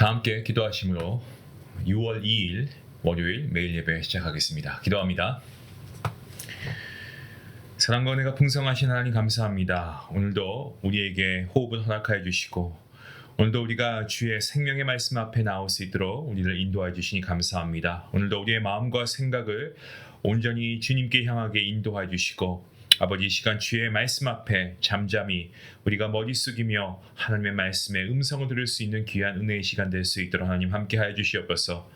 다 함께 기도하심으로 6월 2일 월요일 매일 예배 시작하겠습니다. 기도합니다. 사랑과 은혜가 풍성하신 하나님 감사합니다. 오늘도 우리에게 호흡을 허락하여 주시고 오늘도 우리가 주의 생명의 말씀 앞에 나올 수 있도록 우리를 인도하여 주시니 감사합니다. 오늘도 우리의 마음과 생각을 온전히 주님께 향하게 인도하여 주시고 아버지, 이 시간 주의 말씀 앞에 잠잠히 우리가 머리 숙이며 하나님의 말씀의 음성을 들을 수 있는 귀한 은혜의 시간 될 수 있도록 하나님 함께하여 주시옵소서.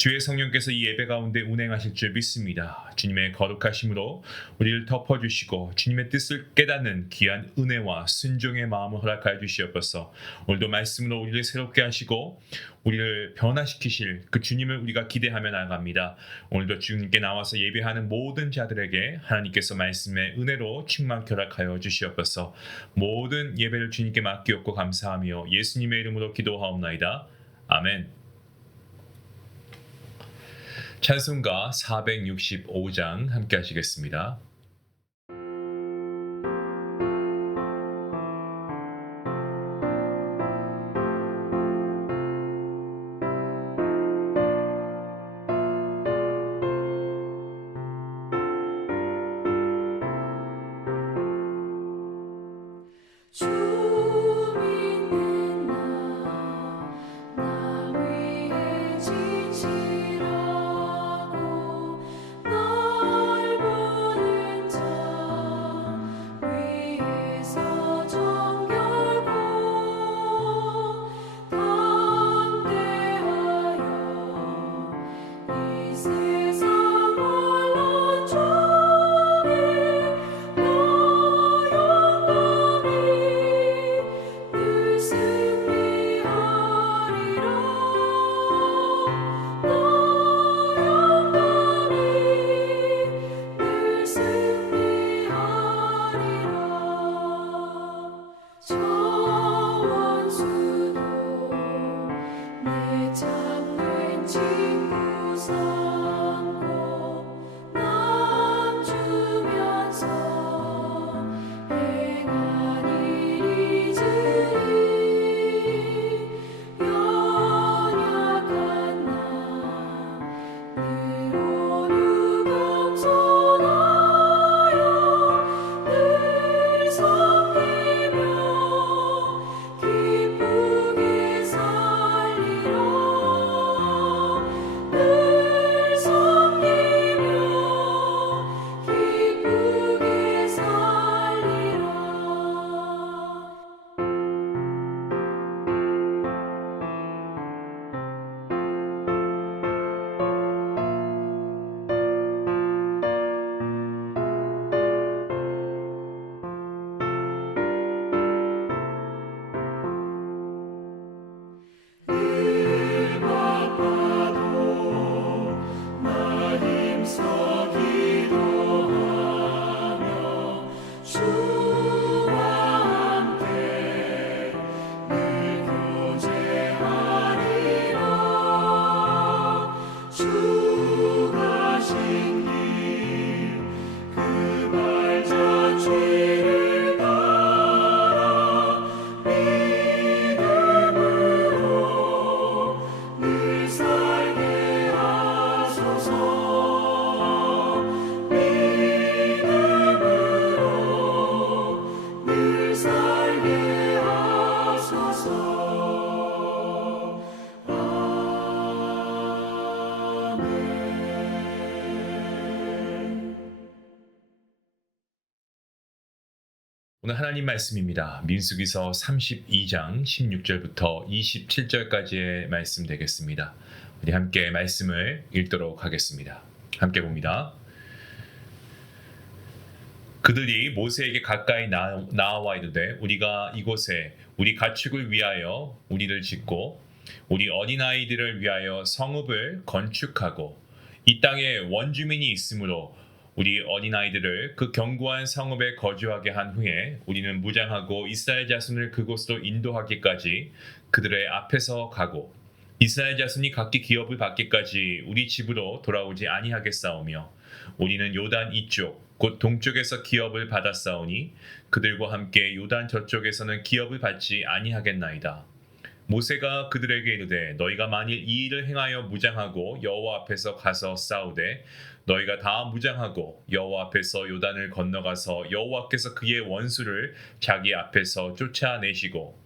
주의 성령께서 이 예배 가운데 운행하실 줄 믿습니다. 주님의 거룩하심으로 우리를 덮어주시고 주님의 뜻을 깨닫는 귀한 은혜와 순종의 마음을 허락하여 주시옵소서. 오늘도 말씀으로 우리를 새롭게 하시고 우리를 변화시키실 그 주님을 우리가 기대하며 나아갑니다. 오늘도 주님께 나와서 예배하는 모든 자들에게 하나님께서 말씀의 은혜로 충만케 허락하여 주시옵소서. 모든 예배를 주님께 맡기옵고 감사하며 예수님의 이름으로 기도하옵나이다. 아멘. 찬송가 465장 함께 하시겠습니다. 오늘 하나님 말씀입니다. 민수기서 32장 16절부터 27절까지의 말씀 되겠습니다. 우리 함께 말씀을 읽도록 하겠습니다. 함께 봅니다. 그들이 모세에게 가까이 나와 이르되 우리가 이곳에 우리 가축을 위하여 우리를 짓고 우리 어린아이들을 위하여 성읍을 건축하고 이 땅에 원주민이 있으므로 우리 어린아이들을 그 견고한 성읍에 거주하게 한 후에 우리는 무장하고 이스라엘 자손을 그곳으로 인도하기까지 그들의 앞에서 가고 이스라엘 자손이 각기 기업을 받기까지 우리 집으로 돌아오지 아니하겠사오며 우리는 요단 이쪽 곧 동쪽에서 기업을 받았사오니 그들과 함께 요단 저쪽에서는 기업을 받지 아니하겠나이다. 모세가 그들에게 이르되 너희가 만일 이 일을 행하여 무장하고 여호와 앞에서 가서 싸우되 너희가 다 무장하고 여호와 앞에서 요단을 건너가서 여호와께서 그의 원수를 자기 앞에서 쫓아내시고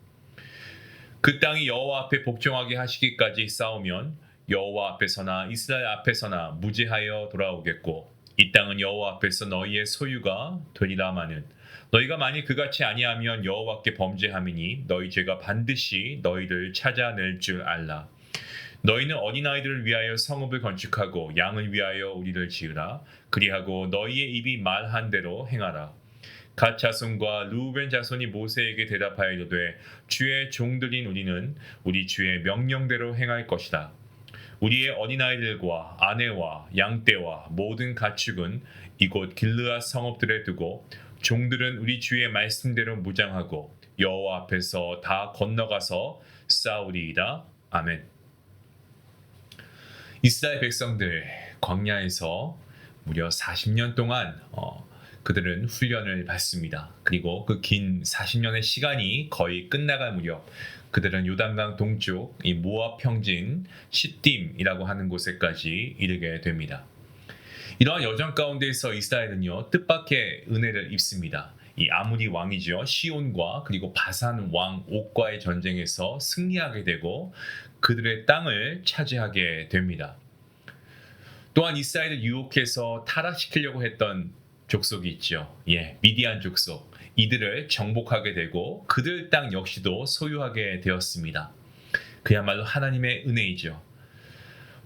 그 땅이 여호와 앞에 복종하게 하시기까지 싸우면 여호와 앞에서나 이스라엘 앞에서나 무죄하여 돌아오겠고 이 땅은 여호와 앞에서 너희의 소유가 되리라마는 너희가 만일 그같이 아니하면 여호와께 범죄함이니 너희 죄가 반드시 너희를 찾아낼 줄 알라. 너희는 어린아이들을 위하여 성읍을 건축하고 양을 위하여 우리를 지으라. 그리하고 너희의 입이 말한 대로 행하라. 갓 자손과 르우벤 자손이 모세에게 대답하여 이르되 주의 종들인 우리는 우리 주의 명령대로 행할 것이다. 우리의 어린아이들과 아내와 양떼와 모든 가축은 이곳 길르앗 성읍들에 두고 종들은 우리 주의 말씀대로 무장하고 여호와 앞에서 다 건너가서 싸우리이다. 아멘. 이스라엘 백성들 광야에서 무려 40년 동안 그들은 훈련을 받습니다. 그리고 그 긴 40년의 시간이 거의 끝나갈 무렵 그들은 요단강 동쪽 이 모압 평진 시딤이라고 하는 곳에까지 이르게 됩니다. 이러한 여정 가운데에서 이스라엘은요 뜻밖의 은혜를 입습니다. 이 아무리 왕이죠 시온과 그리고 바산 왕 옥과의 전쟁에서 승리하게 되고 그들의 땅을 차지하게 됩니다. 또한 이스라엘을 유혹해서 타락시키려고 했던 족속이 있죠. 미디안 족속. 이들을 정복하게 되고 그들 땅 역시도 소유하게 되었습니다. 그야말로 하나님의 은혜이죠.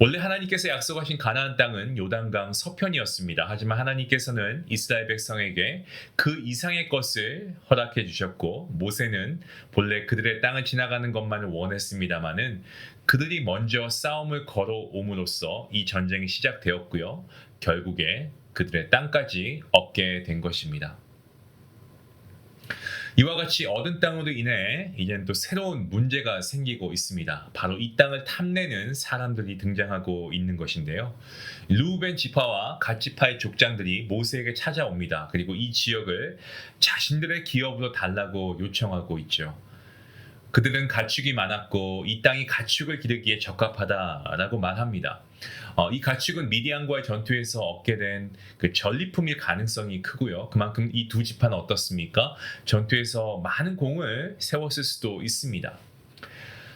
원래 하나님께서 약속하신 가나안 땅은 요단강 서편이었습니다. 하지만 하나님께서는 이스라엘 백성에게 그 이상의 것을 허락해 주셨고 모세는 본래 그들의 땅을 지나가는 것만을 원했습니다마는 그들이 먼저 싸움을 걸어옴으로써 이 전쟁이 시작되었고요. 결국에 그들의 땅까지 얻게 된 것입니다. 이와 같이 얻은 땅으로 인해 이제는 또 새로운 문제가 생기고 있습니다. 바로 이 땅을 탐내는 사람들이 등장하고 있는 것인데요. 르우벤 지파와 갓 지파의 족장들이 모세에게 찾아옵니다. 그리고 이 지역을 자신들의 기업으로 달라고 요청하고 있죠. 그들은 가축이 많았고 이 땅이 가축을 기르기에 적합하다라고 말합니다. 이 가축은 미디안과의 전투에서 얻게 된 그 전리품일 가능성이 크고요. 그만큼 이 두 지파는 어떻습니까? 전투에서 많은 공을 세웠을 수도 있습니다.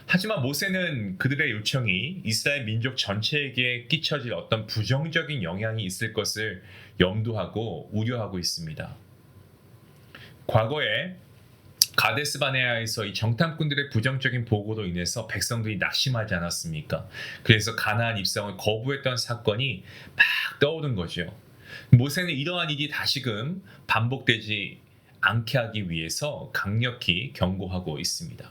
하지만 모세는 그들의 요청이 이스라엘 민족 전체에게 끼쳐질 어떤 부정적인 영향이 있을 것을 염두하고 우려하고 있습니다. 과거에 가데스 바네아에서 이 정탐꾼들의 부정적인 보고로 인해서 백성들이 낙심하지 않았습니까? 그래서 가나안 입성을 거부했던 사건이 막 떠오른 거죠. 모세는 이러한 일이 다시금 반복되지 않게 하기 위해서 강력히 경고하고 있습니다.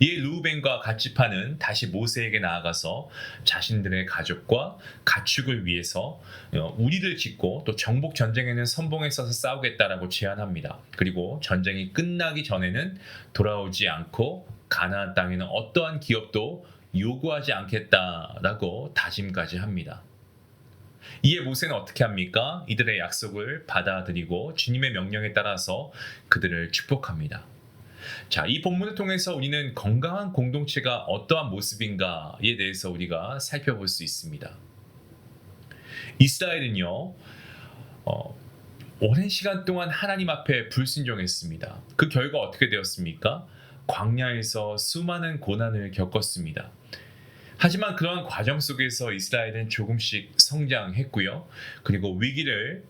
이에 르우벤과 갓 지파는 다시 모세에게 나아가서 자신들의 가족과 가축을 위해서 우리를 짓고 또 정복 전쟁에는 선봉에 서서 싸우겠다라고 제안합니다. 그리고 전쟁이 끝나기 전에는 돌아오지 않고 가나안 땅에는 어떠한 기업도 요구하지 않겠다라고 다짐까지 합니다. 이에 모세는 어떻게 합니까? 이들의 약속을 받아들이고 주님의 명령에 따라서 그들을 축복합니다. 자, 이 본문을 통해서 우리는 건강한 공동체가 어떠한 모습인가에 대해서 우리가 살펴볼 수 있습니다. 이스라엘은요, 오랜 시간 동안 하나님 앞에 불순종했습니다. 그 결과 어떻게 되었습니까? 광야에서 수많은 고난을 겪었습니다. 하지만 그러한 과정 속에서 이스라엘은 조금씩 성장했고요. 그리고 위기를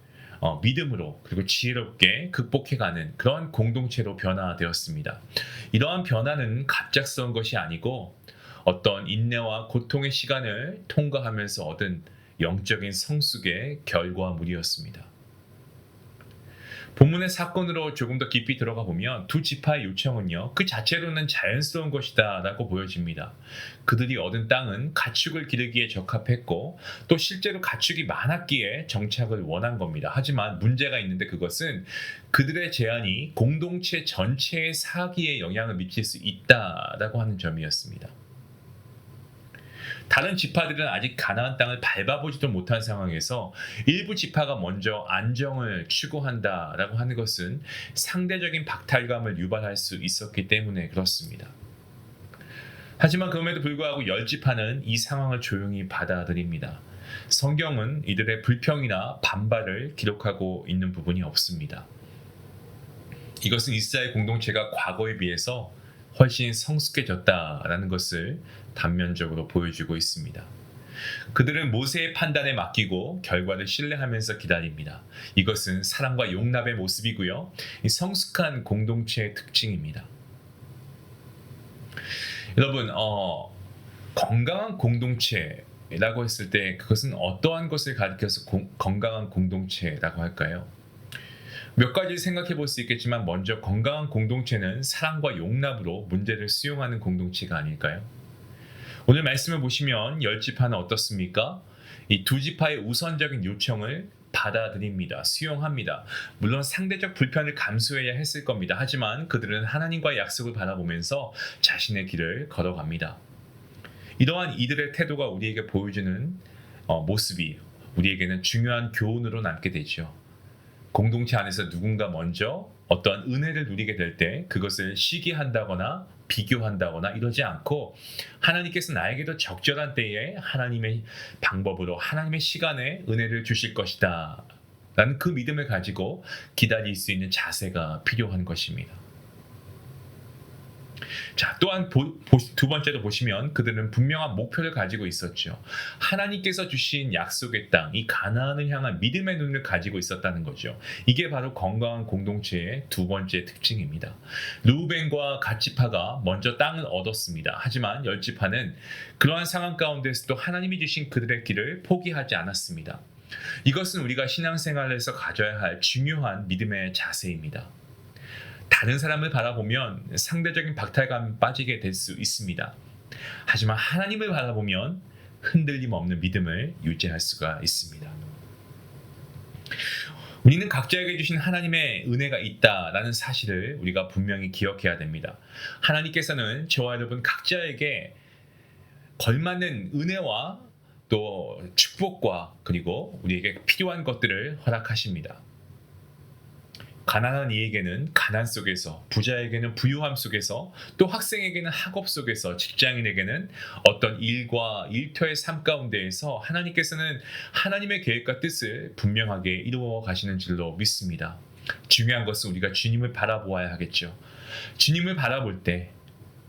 믿음으로 그리고 지혜롭게 극복해가는 그러한 공동체로 변화되었습니다. 이러한 변화는 갑작스러운 것이 아니고 어떤 인내와 고통의 시간을 통과하면서 얻은 영적인 성숙의 결과물이었습니다. 본문의 사건으로 조금 더 깊이 들어가 보면 두 지파의 요청은요 그 자체로는 자연스러운 것이다 라고 보여집니다. 그들이 얻은 땅은 가축을 기르기에 적합했고 또 실제로 가축이 많았기에 정착을 원한 겁니다. 하지만 문제가 있는데 그것은 그들의 제안이 공동체 전체의 사기에 영향을 미칠 수 있다라고 하는 점이었습니다. 다른 지파들은 아직 가나안 땅을 밟아보지도 못한 상황에서 일부 지파가 먼저 안정을 추구한다라고 하는 것은 상대적인 박탈감을 유발할 수 있었기 때문에 그렇습니다. 하지만 그럼에도 불구하고 열지파는 이 상황을 조용히 받아들입니다. 성경은 이들의 불평이나 반발을 기록하고 있는 부분이 없습니다. 이것은 이스라엘 공동체가 과거에 비해서 훨씬 성숙해졌다라는 것을 단면적으로 보여주고 있습니다. 그들은 모세의 판단에 맡기고 결과를 신뢰하면서 기다립니다. 이것은 사랑과 용납의 모습이고요. 이 성숙한 공동체의 특징입니다. 여러분, 건강한 공동체라고 했을 때 그것은 어떠한 것을 가리켜서 건강한 공동체라고 할까요? 몇 가지 생각해 볼 수 있겠지만 먼저 건강한 공동체는 사랑과 용납으로 문제를 수용하는 공동체가 아닐까요? 오늘 말씀을 보시면 열지파는 어떻습니까? 이 두 지파의 우선적인 요청을 받아들입니다. 수용합니다. 물론 상대적 불편을 감수해야 했을 겁니다. 하지만 그들은 하나님과의 약속을 바라보면서 자신의 길을 걸어갑니다. 이러한 이들의 태도가 우리에게 보여주는 모습이 우리에게는 중요한 교훈으로 남게 되죠. 공동체 안에서 누군가 먼저 어떠한 은혜를 누리게 될 때 그것을 시기한다거나 비교한다거나 이러지 않고 하나님께서 나에게도 적절한 때에 하나님의 방법으로 하나님의 시간에 은혜를 주실 것이다 라는 그 믿음을 가지고 기다릴 수 있는 자세가 필요한 것입니다. 자, 또한 두 번째로 보시면 그들은 분명한 목표를 가지고 있었죠. 하나님께서 주신 약속의 땅, 이 가나안을 향한 믿음의 눈을 가지고 있었다는 거죠. 이게 바로 건강한 공동체의 두 번째 특징입니다. 르우벤과 갓지파가 먼저 땅을 얻었습니다. 하지만 열지파는 그러한 상황 가운데서도 하나님이 주신 그들의 길을 포기하지 않았습니다. 이것은 우리가 신앙생활에서 가져야 할 중요한 믿음의 자세입니다. 다른 사람을 바라보면 상대적인 박탈감에 빠지게 될 수 있습니다. 하지만 하나님을 바라보면 흔들림 없는 믿음을 유지할 수가 있습니다. 우리는 각자에게 주신 하나님의 은혜가 있다라는 사실을 우리가 분명히 기억해야 됩니다. 하나님께서는 저와 여러분 각자에게 걸맞는 은혜와 또 축복과 그리고 우리에게 필요한 것들을 허락하십니다. 가난한 이에게는 가난 속에서, 부자에게는 부유함 속에서, 또 학생에게는 학업 속에서, 직장인에게는 어떤 일과 일터의 삶 가운데에서 하나님께서는 하나님의 계획과 뜻을 분명하게 이루어 가시는 줄로 믿습니다. 중요한 것은 우리가 주님을 바라보아야 하겠죠. 주님을 바라볼 때,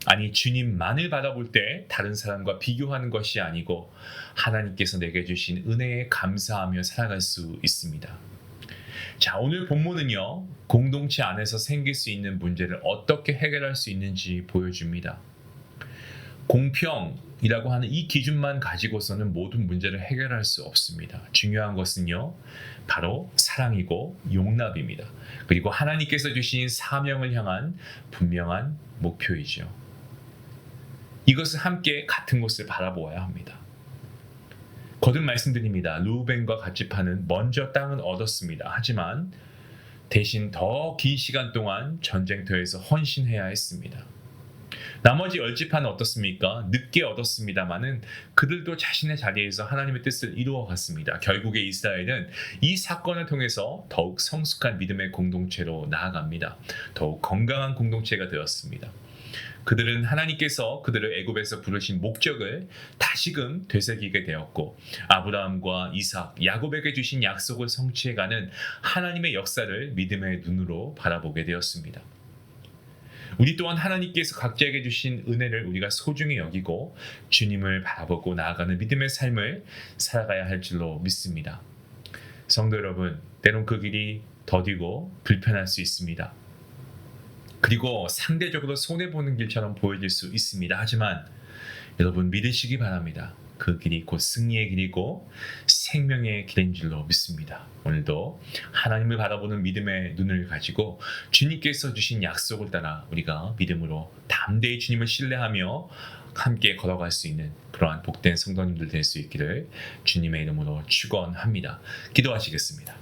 아니 주님만을 바라볼 때 다른 사람과 비교하는 것이 아니고 하나님께서 내게 주신 은혜에 감사하며 살아갈 수 있습니다. 자, 오늘 본문은요, 공동체 안에서 생길 수 있는 문제를 어떻게 해결할 수 있는지 보여줍니다. 공평이라고 하는 이 기준만 가지고서는 모든 문제를 해결할 수 없습니다. 중요한 것은요, 바로 사랑이고 용납입니다. 그리고 하나님께서 주신 사명을 향한 분명한 목표이죠. 이것을 함께 같은 곳을 바라보아야 합니다. 거듭 말씀드립니다. 르우벤과 갓지파는 먼저 땅을 얻었습니다. 하지만 대신 더 긴 시간 동안 전쟁터에서 헌신해야 했습니다. 나머지 열지파는 어떻습니까? 늦게 얻었습니다마는 그들도 자신의 자리에서 하나님의 뜻을 이루어 갔습니다. 결국에 이스라엘은 이 사건을 통해서 더욱 성숙한 믿음의 공동체로 나아갑니다. 더욱 건강한 공동체가 되었습니다. 그들은 하나님께서 그들을 애굽에서 부르신 목적을 다시금 되새기게 되었고 아브라함과 이삭, 야곱에게 주신 약속을 성취해가는 하나님의 역사를 믿음의 눈으로 바라보게 되었습니다. 우리 또한 하나님께서 각자에게 주신 은혜를 우리가 소중히 여기고 주님을 바라보고 나아가는 믿음의 삶을 살아가야 할 줄로 믿습니다. 성도 여러분, 때론 그 길이 더디고 불편할 수 있습니다. 그리고 상대적으로 손해보는 길처럼 보여질 수 있습니다. 하지만 여러분 믿으시기 바랍니다. 그 길이 곧 승리의 길이고 생명의 길인 줄로 믿습니다. 오늘도 하나님을 바라보는 믿음의 눈을 가지고 주님께서 주신 약속을 따라 우리가 믿음으로 담대히 주님을 신뢰하며 함께 걸어갈 수 있는 그러한 복된 성도님들 될 수 있기를 주님의 이름으로 축원합니다. 기도하시겠습니다.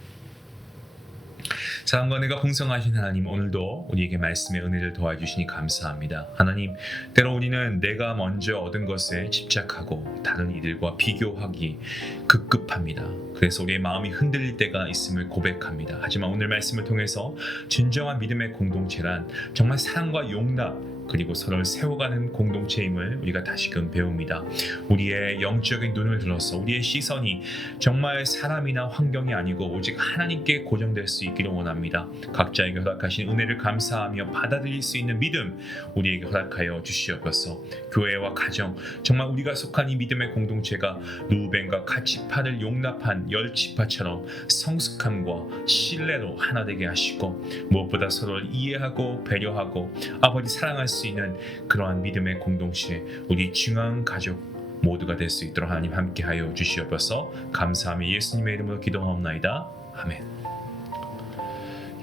사랑과 은혜가 풍성하신 하나님, 오늘도 우리에게 말씀의 은혜를 도와주시니 감사합니다. 하나님, 때로 우리는 내가 먼저 얻은 것에 집착하고 다른 이들과 비교하기 급급합니다. 그래서 우리의 마음이 흔들릴 때가 있음을 고백합니다. 하지만 오늘 말씀을 통해서 진정한 믿음의 공동체란 정말 사랑과 용납, 그리고 서로를 세워가는 공동체임을 우리가 다시금 배웁니다. 우리의 영적인 눈을 들어서 우리의 시선이 정말 사람이나 환경이 아니고 오직 하나님께 고정될 수 있기를 원합니다. 각자에게 허락하신 은혜를 감사하며 받아들일 수 있는 믿음 우리에게 허락하여 주시옵소서. 교회와 가정, 정말 우리가 속한 이 믿음의 공동체가 루벤과 갓지파를 용납한 열지파처럼 성숙함과 신뢰로 하나 되게 하시고, 무엇보다 서로를 이해하고 배려하고 아버지 사랑할 수 있는 그러한 믿음의 공동체, 우리 중앙 가족 모두가 될 수 있도록 하나님 함께하여 주시옵소서. 감사하며 예수님의 이름으로 기도하옵나이다. 아멘.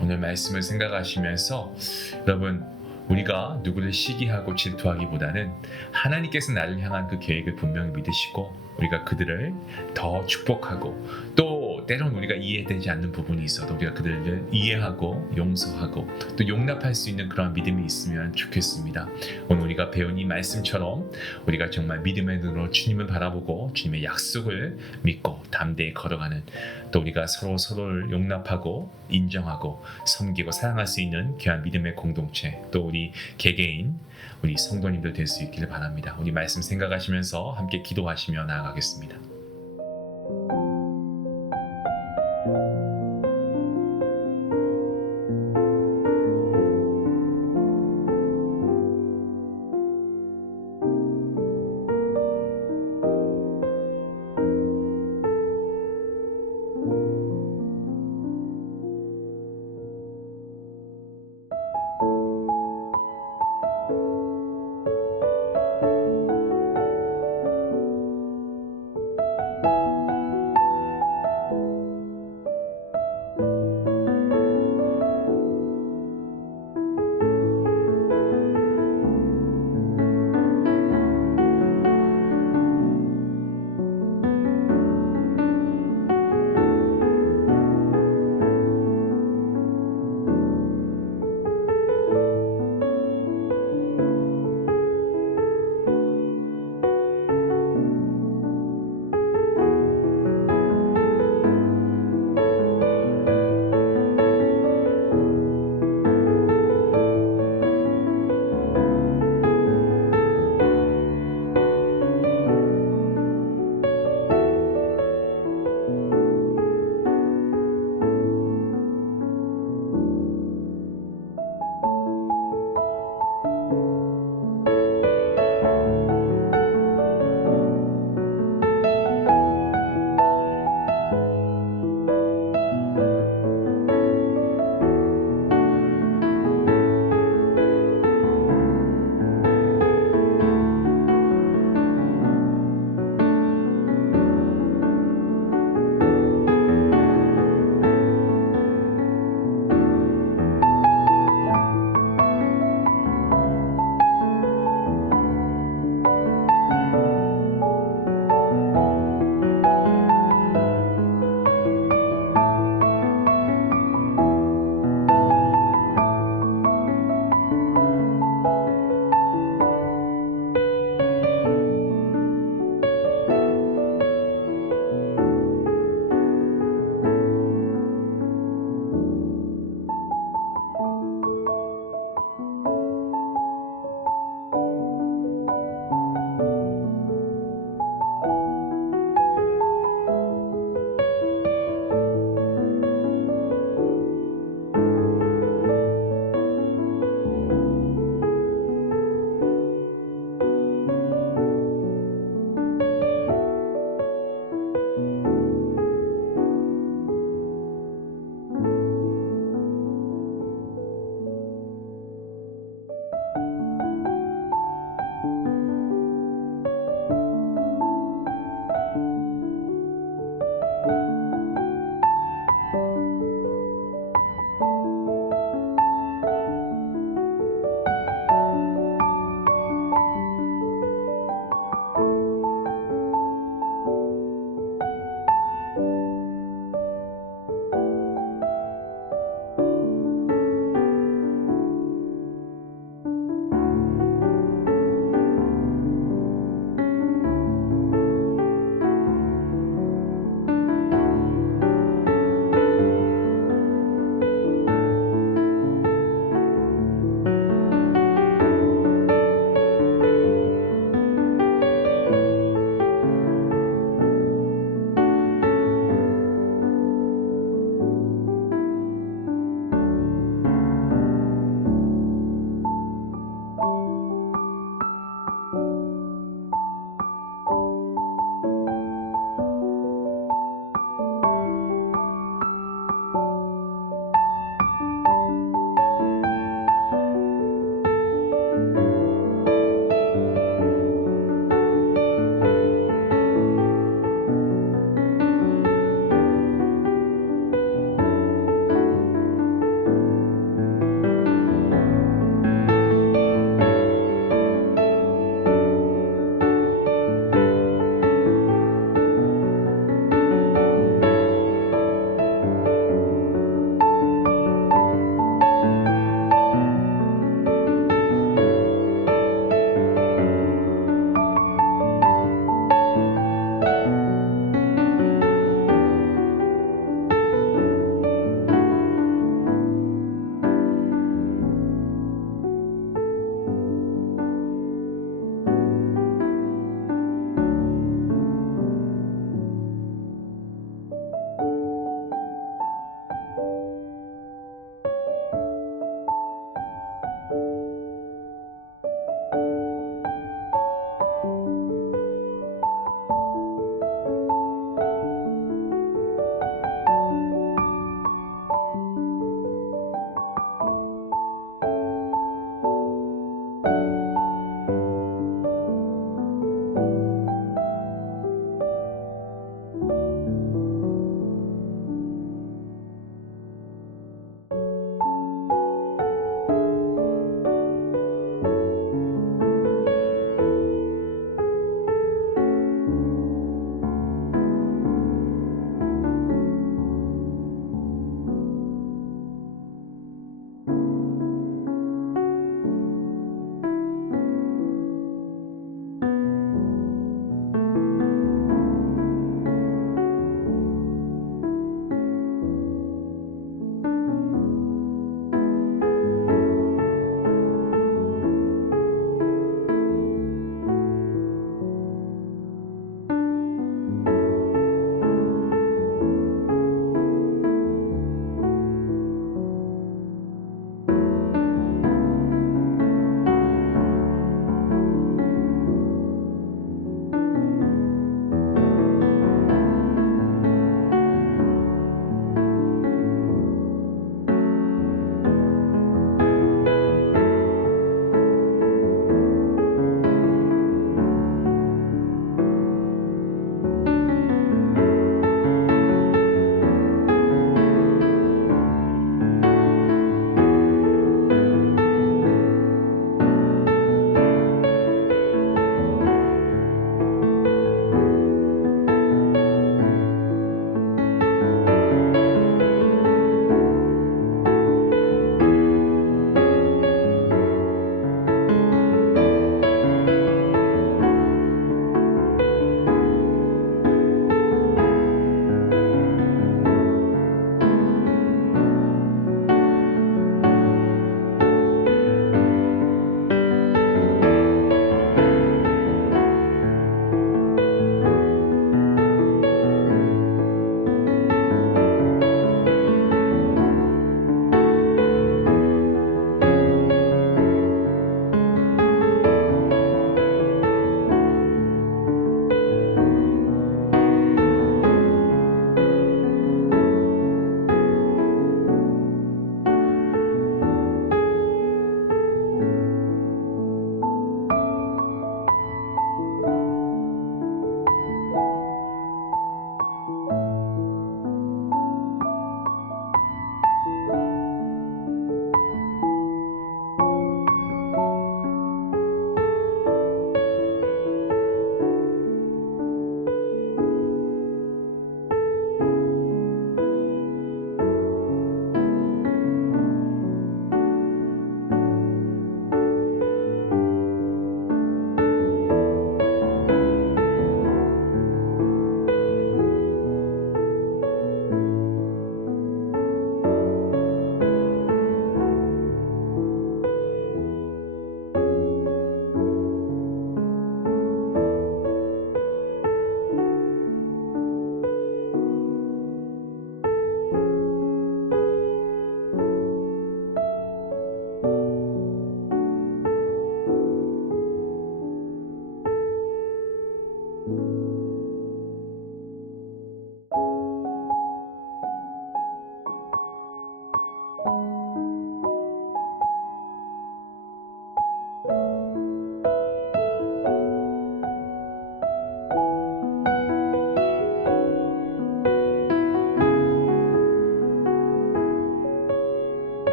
오늘 말씀을 생각하시면서 여러분, 우리가 누구를 시기하고 질투하기보다는 하나님께서 나를 향한 그 계획을 분명히 믿으시고 우리가 그들을 더 축복하고, 또 때론 우리가 이해되지 않는 부분이 있어도 우리가 그들을 이해하고 용서하고 또 용납할 수 있는 그런 믿음이 있으면 좋겠습니다. 오늘 우리가 배운 이 말씀처럼 우리가 정말 믿음의 눈으로 주님을 바라보고 주님의 약속을 믿고 담대히 걸어가는, 또 우리가 서로를 용납하고 인정하고 섬기고 사랑할 수 있는 귀한 믿음의 공동체, 또 우리 개개인 우리 성도님들 될 수 있기를 바랍니다. 우리 말씀 생각하시면서 함께 기도하시며 나아가겠습니다.